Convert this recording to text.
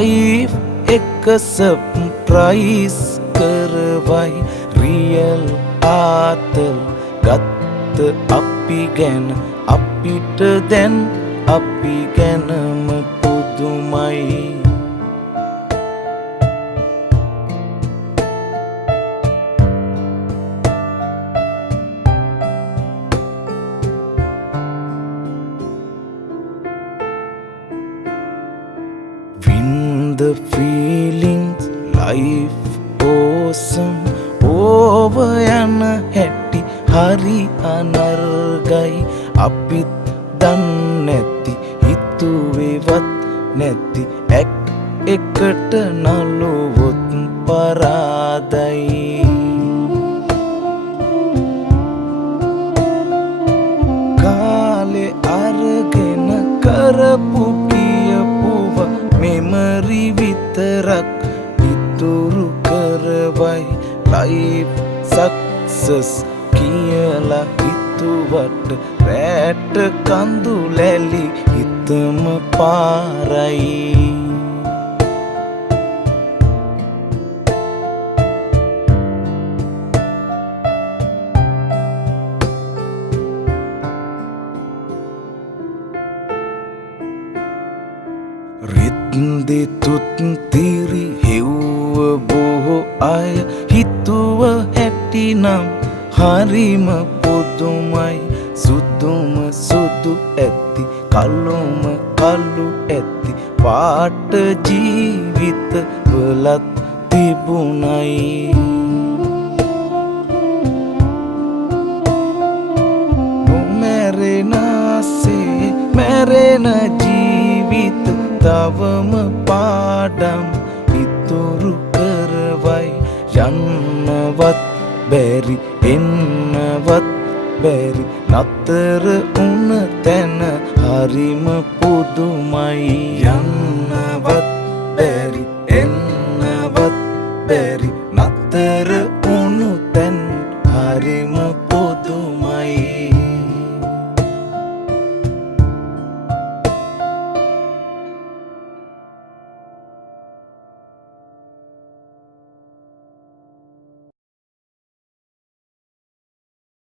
life එක surprise කරවයි real ආතල් ගත්ත අපි ගැන අපිට දැන් අපි ගැනම පුදුමයි the feelings life awesome over යන හැටි හරි අනර්ගයි අපිත් දන්නේ නැති හිතුවේවත් නැති ඇක්ට් එකට නළුවොත් පරාදයි කාලේ අරගෙන කරපු කියපුව මෙමරි විතරක් ඉතුරු කරවයි ලයිෆ් සක්සස් කියලා හිතුවට රැට කඳු ලැලි හිතම පාරයි දෙතුත් තිරි හෙව්ව බොහෝ අය හිතුව හැටිනම් හරිම පුදුමයි සුදුම සුදු ඇති කළුම කළු ඇති පාට ජීවිත වලත් තිබුණයි නොමැරෙනාසේ මැරෙන ජීවිත තවම පාඩම් ඉතුරු කරවයි යන්නවත් බැරි එන්නවත් බැරි නතර උන තැන හරිම පුදුමයි යන්නවත්